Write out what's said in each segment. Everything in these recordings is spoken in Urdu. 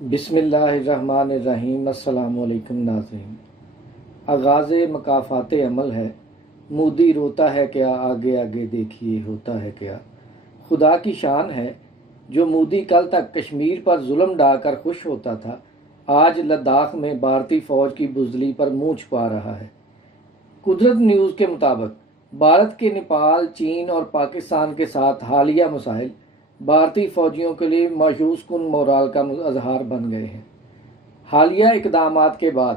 بسم اللہ الرحمن الرحیم۔ السلام علیکم ناظرین۔ آغاز مکافات عمل ہے، مودی روتا ہے کیا، آگے آگے دیکھیے ہوتا ہے کیا۔ خدا کی شان ہے جو مودی کل تک کشمیر پر ظلم ڈھا کر خوش ہوتا تھا، آج لداخ میں بھارتی فوج کی بزدلی پر منہ چھپا رہا ہے۔ قدرت نیوز کے مطابق بھارت کے نیپال، چین اور پاکستان کے ساتھ حالیہ مسائل بھارتی فوجیوں کے لیے مایوس کن مورال کا اظہار بن گئے ہیں۔ حالیہ اقدامات کے بعد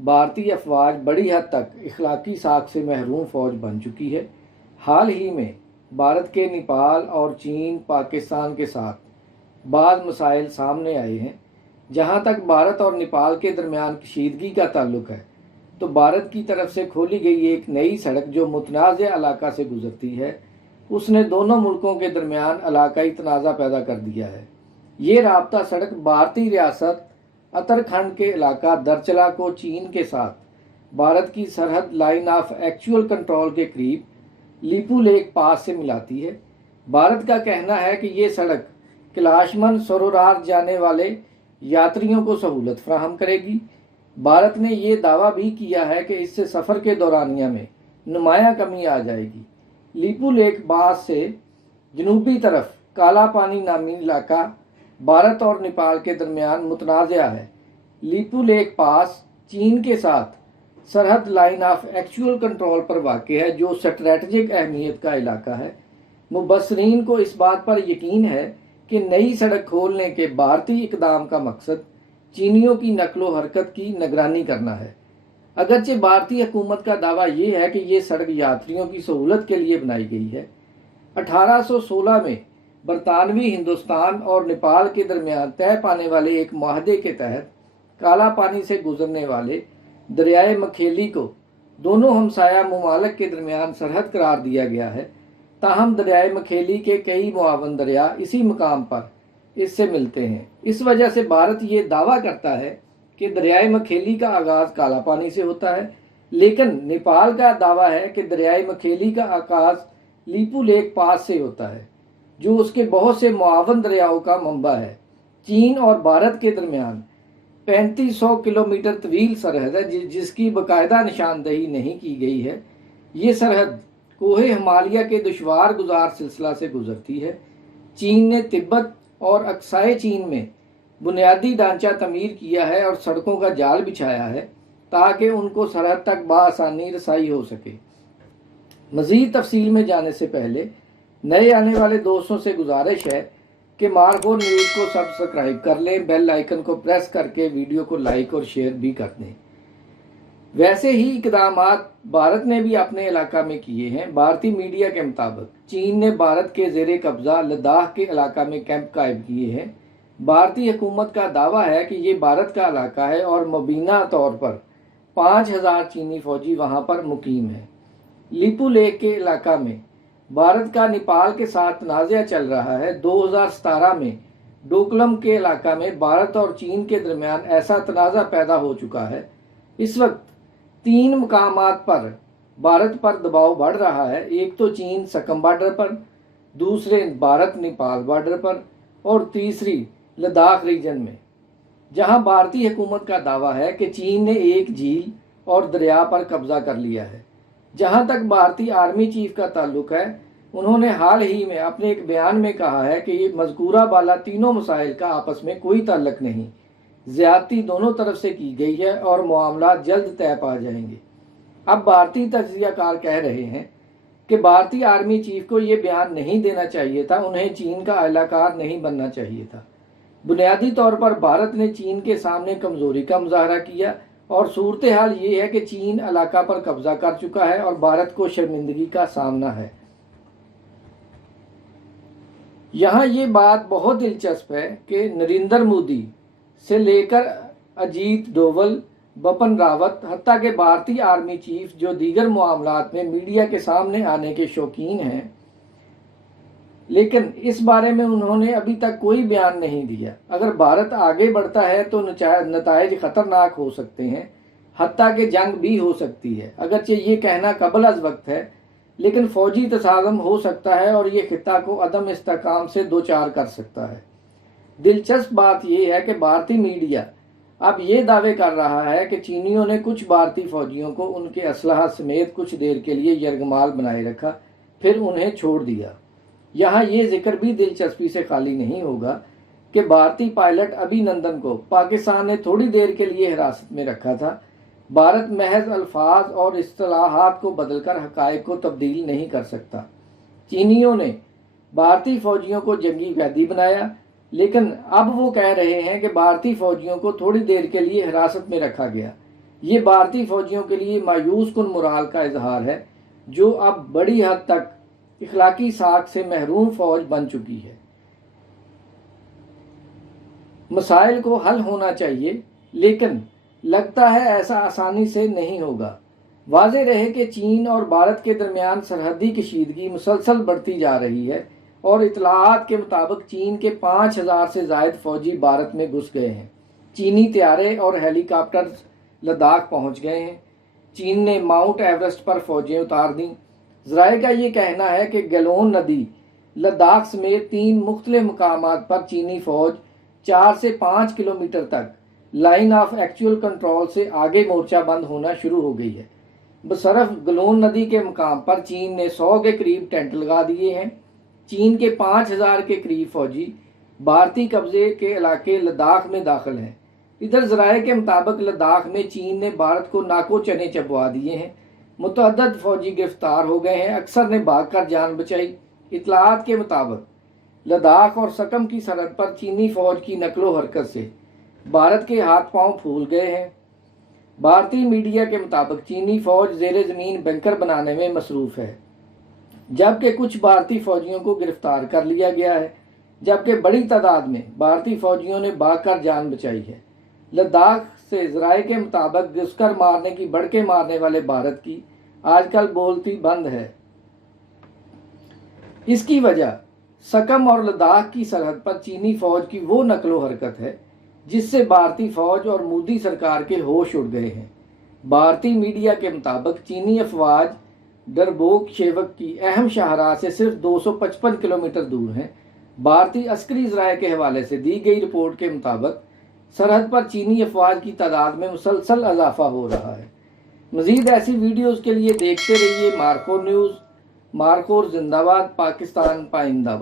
بھارتی افواج بڑی حد تک اخلاقی ساکھ سے محروم فوج بن چکی ہے۔ حال ہی میں بھارت کے نیپال اور چین، پاکستان کے ساتھ بعض مسائل سامنے آئے ہیں۔ جہاں تک بھارت اور نیپال کے درمیان کشیدگی کا تعلق ہے تو بھارت کی طرف سے کھولی گئی ایک نئی سڑک جو متنازع علاقہ سے گزرتی ہے، اس نے دونوں ملکوں کے درمیان علاقائی تنازع پیدا کر دیا ہے۔ یہ رابطہ سڑک بھارتی ریاست اترکھنڈ کے علاقہ درچلا کو چین کے ساتھ بھارت کی سرحد لائن آف ایکچوئل کنٹرول کے قریب لیپو لیک پاس سے ملاتی ہے۔ بھارت کا کہنا ہے کہ یہ سڑک کیلاشمن سروور جانے والے یاتریوں کو سہولت فراہم کرے گی۔ بھارت نے یہ دعویٰ بھی کیا ہے کہ اس سے سفر کے دورانیہ میں نمایاں کمی آ جائے گی۔ لیپو لیک پاس سے جنوبی طرف کالا پانی نامی علاقہ بھارت اور نیپال کے درمیان متنازع ہے۔ لیپو لیک پاس چین کے ساتھ سرحد لائن آف ایکچوئل کنٹرول پر واقع ہے، جو اسٹریٹجک اہمیت کا علاقہ ہے۔ مبصرین کو اس بات پر یقین ہے کہ نئی سڑک کھولنے کے بھارتی اقدام کا مقصد چینیوں کی نقل و حرکت کی نگرانی کرنا ہے۔ اگرچہ بھارتی حکومت کا دعویٰ یہ ہے کہ یہ سڑک یاتریوں کی سہولت کے لیے بنائی گئی ہے۔ 1816 میں برطانوی ہندوستان اور نیپال کے درمیان طے پانے والے ایک معاہدے کے تحت کالا پانی سے گزرنے والے دریائے مکھیلی کو دونوں ہمسایہ ممالک کے درمیان سرحد قرار دیا گیا ہے۔ تاہم دریائے مکھیلی کے کئی معاون دریا اسی مقام پر اس سے ملتے ہیں۔ اس وجہ سے بھارت یہ دعویٰ کرتا ہے کہ دریائے مکھیلی کا آغاز کالا پانی سے ہوتا ہے، لیکن نیپال کا دعویٰ ہے کہ دریائے مکھیلی کا آغاز لیپو لیک پاس سے ہوتا ہے، جو اس کے بہت سے معاون دریاؤں کا منبع ہے۔ چین اور بھارت کے درمیان 3500 کلومیٹر طویل سرحد ہے، جس کی باقاعدہ نشاندہی نہیں کی گئی ہے۔ یہ سرحد کوہ ہمالیہ کے دشوار گزار سلسلہ سے گزرتی ہے۔ چین نے تبت اور اقصائے چین میں بنیادی ڈھانچہ تعمیر کیا ہے اور سڑکوں کا جال بچھایا ہے تاکہ ان کو سرحد تک بآسانی رسائی ہو سکے۔ مزید تفصیل میں جانے سے پہلے نئے آنے والے دوستوں سے گزارش ہے کہ مارگو نیوز کو سبسکرائب کر لیں، بیل آئیکن کو پریس کر کے ویڈیو کو لائک اور شیئر بھی کر دیں۔ ویسے ہی اقدامات بھارت نے بھی اپنے علاقہ میں کیے ہیں۔ بھارتی میڈیا کے مطابق چین نے بھارت کے زیر قبضہ لداخ کے علاقہ میں کیمپ قائم کیے ہیں۔ بھارتی حکومت کا دعویٰ ہے کہ یہ بھارت کا علاقہ ہے اور مبینہ طور پر 5000 چینی فوجی وہاں پر مقیم ہیں۔ لیپو لیک کے علاقہ میں بھارت کا نیپال کے ساتھ تنازع چل رہا ہے۔ 2017 میں ڈوکلم کے علاقہ میں بھارت اور چین کے درمیان ایسا تنازع پیدا ہو چکا ہے۔ اس وقت 3 مقامات پر بھارت پر دباؤ بڑھ رہا ہے، ایک تو چین سکم بارڈر پر، دوسرے بھارت نیپال بارڈر پر اور تیسری لداخ ریجن میں، جہاں بھارتی حکومت کا دعویٰ ہے کہ چین نے ایک جھیل اور دریا پر قبضہ کر لیا ہے۔ جہاں تک بھارتی آرمی چیف کا تعلق ہے، انہوں نے حال ہی میں اپنے ایک بیان میں کہا ہے کہ یہ مذکورہ بالا تینوں مسائل کا آپس میں کوئی تعلق نہیں، زیادتی دونوں طرف سے کی گئی ہے اور معاملات جلد طے پا جائیں گے۔ اب بھارتی تجزیہ کار کہہ رہے ہیں کہ بھارتی آرمی چیف کو یہ بیان نہیں دینا چاہیے تھا، انہیں چین کا اہلکار نہیں بننا چاہیے تھا۔ بنیادی طور پر بھارت نے چین کے سامنے کمزوری کا مظاہرہ کیا اور صورتحال یہ ہے کہ چین علاقہ پر قبضہ کر چکا ہے اور بھارت کو شرمندگی کا سامنا ہے۔ یہاں یہ بات بہت دلچسپ ہے کہ نریندر مودی سے لے کر اجیت ڈوول، بپن راوت، حتیٰ کہ بھارتی آرمی چیف جو دیگر معاملات میں میڈیا کے سامنے آنے کے شوقین ہیں، لیکن اس بارے میں انہوں نے ابھی تک کوئی بیان نہیں دیا۔ اگر بھارت آگے بڑھتا ہے تو نتائج خطرناک ہو سکتے ہیں، حتیٰ کہ جنگ بھی ہو سکتی ہے۔ اگرچہ یہ کہنا قبل از وقت ہے، لیکن فوجی تصادم ہو سکتا ہے اور یہ خطہ کو عدم استحکام سے دوچار کر سکتا ہے۔ دلچسپ بات یہ ہے کہ بھارتی میڈیا اب یہ دعوے کر رہا ہے کہ چینیوں نے کچھ بھارتی فوجیوں کو ان کے اسلحہ سمیت کچھ دیر کے لیے یرغمال بنائے رکھا، پھر انہیں چھوڑ دیا۔ یہاں یہ ذکر بھی دلچسپی سے خالی نہیں ہوگا کہ بھارتی پائلٹ ابھی نندن کو پاکستان نے تھوڑی دیر کے لیے حراست میں رکھا تھا۔ بھارت محض الفاظ اور اصطلاحات کو بدل کر حقائق کو تبدیل نہیں کر سکتا۔ چینیوں نے بھارتی فوجیوں کو جنگی قیدی بنایا، لیکن اب وہ کہہ رہے ہیں کہ بھارتی فوجیوں کو تھوڑی دیر کے لیے حراست میں رکھا گیا۔ یہ بھارتی فوجیوں کے لیے مایوس کن مورال کا اظہار ہے، جو اب بڑی حد تک اخلاقی ساکھ سے محروم فوج بن چکی ہے۔ مسائل کو حل ہونا چاہیے، لیکن لگتا ہے ایسا آسانی سے نہیں ہوگا۔ واضح رہے کہ چین اور بھارت کے درمیان سرحدی کشیدگی مسلسل بڑھتی جا رہی ہے، اور اطلاعات کے مطابق چین کے 5000 سے زائد فوجی بھارت میں گھس گئے ہیں۔ چینی طیارے اور ہیلی کاپٹرز لداخ پہنچ گئے ہیں۔ چین نے ماؤنٹ ایورسٹ پر فوجیں اتار دیں۔ ذرائع کا یہ کہنا ہے کہ گیلون ندی، لداخ سمیت 3 مختلف مقامات پر چینی فوج 4 سے 5 کلومیٹر تک لائن آف ایکچوئل کنٹرول سے آگے مورچہ بند ہونا شروع ہو گئی ہے۔ بصرف گیلون ندی کے مقام پر چین نے 100 کے قریب ٹینٹ لگا دیے ہیں۔ چین کے 5000 کے قریب فوجی بھارتی قبضے کے علاقے لداخ میں داخل ہیں۔ ادھر ذرائع کے مطابق لداخ میں چین نے بھارت کو ناکو چنے چبوا دیے ہیں۔ متعدد فوجی گرفتار ہو گئے ہیں، اکثر نے بھاگ کر جان بچائی۔ اطلاعات کے مطابق لداخ اور سکم کی سرحد پر چینی فوج کی نقل و حرکت سے بھارت کے ہاتھ پاؤں پھول گئے ہیں۔ بھارتی میڈیا کے مطابق چینی فوج زیر زمین بنکر بنانے میں مصروف ہے، جبکہ کچھ بھارتی فوجیوں کو گرفتار کر لیا گیا ہے، جبکہ بڑی تعداد میں بھارتی فوجیوں نے بھاگ کر جان بچائی ہے۔ لداخ سے ذرائع کے مطابق گھس کر مارنے کی بڑکے مارنے والے بھارت کی آج کل بولتی بند ہے۔ اس کی وجہ سکم اور لداخ کی سرحد پر چینی فوج کی وہ نقل و حرکت ہے جس سے بھارتی فوج اور مودی سرکار کے ہوش اڑ گئے ہیں۔ بھارتی میڈیا کے مطابق چینی افواج ڈربوک شیوک کی اہم شاہراہ سے صرف 255 کلومیٹر دور ہیں۔ بھارتی عسکری ذرائع کے حوالے سے دی گئی رپورٹ کے مطابق سرحد پر چینی افواج کی تعداد میں مسلسل اضافہ ہو رہا ہے۔ مزید ایسی ویڈیوز کے لیے دیکھتے رہیے مارکور نیوز۔ مارکور زندہ باد، پاکستان پائندہ باد۔